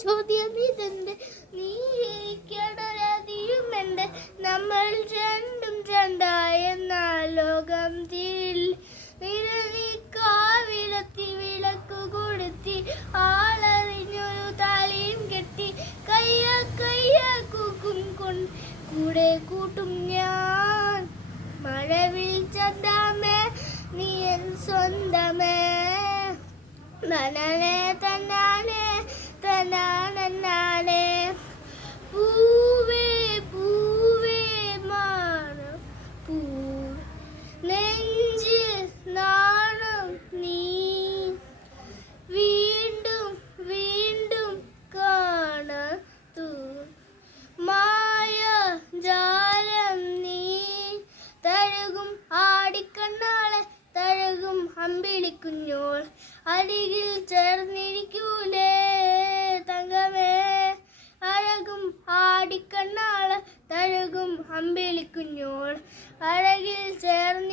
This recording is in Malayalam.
ചോദ്യം ഇതെന്റെ നീ കടലതിയുമെന്റെ നമ്മൾ രണ്ടും രണ്ടായെന്ന ലോകം തീൽ കാവിലത്തി വിളക്കു കൊടുത്തി ആളറിഞ്ഞൊരു താലിയും കെട്ടി കയ്യ കൂക്കും കൂടെ കൂട്ടും ഞാൻ മഴവിൽ ചന്ദമേ നീ എൻ സ്വന്തമേ നനനെ തന്നാനെ തന്നാനേ പൂവേ പൂവേ മാനം പൂ നെഞ്ചിൽ നാണം നീ വീണ്ടും വീണ്ടും കാണത്തു മായ ജാലം നീ തഴുകും ആടിക്കണ്ണാളെ തഴുകും അമ്പിളിക്കുഞ്ഞോൾ അരികിൽ ചേർന്നിരിക്കൂലേ തങ്കമേ അഴകും ആടിക്കണ്ണാളെ തഴുകും അമ്പിളിക്കുഞ്ഞോൾ അഴകിൽ ചേർന്ന്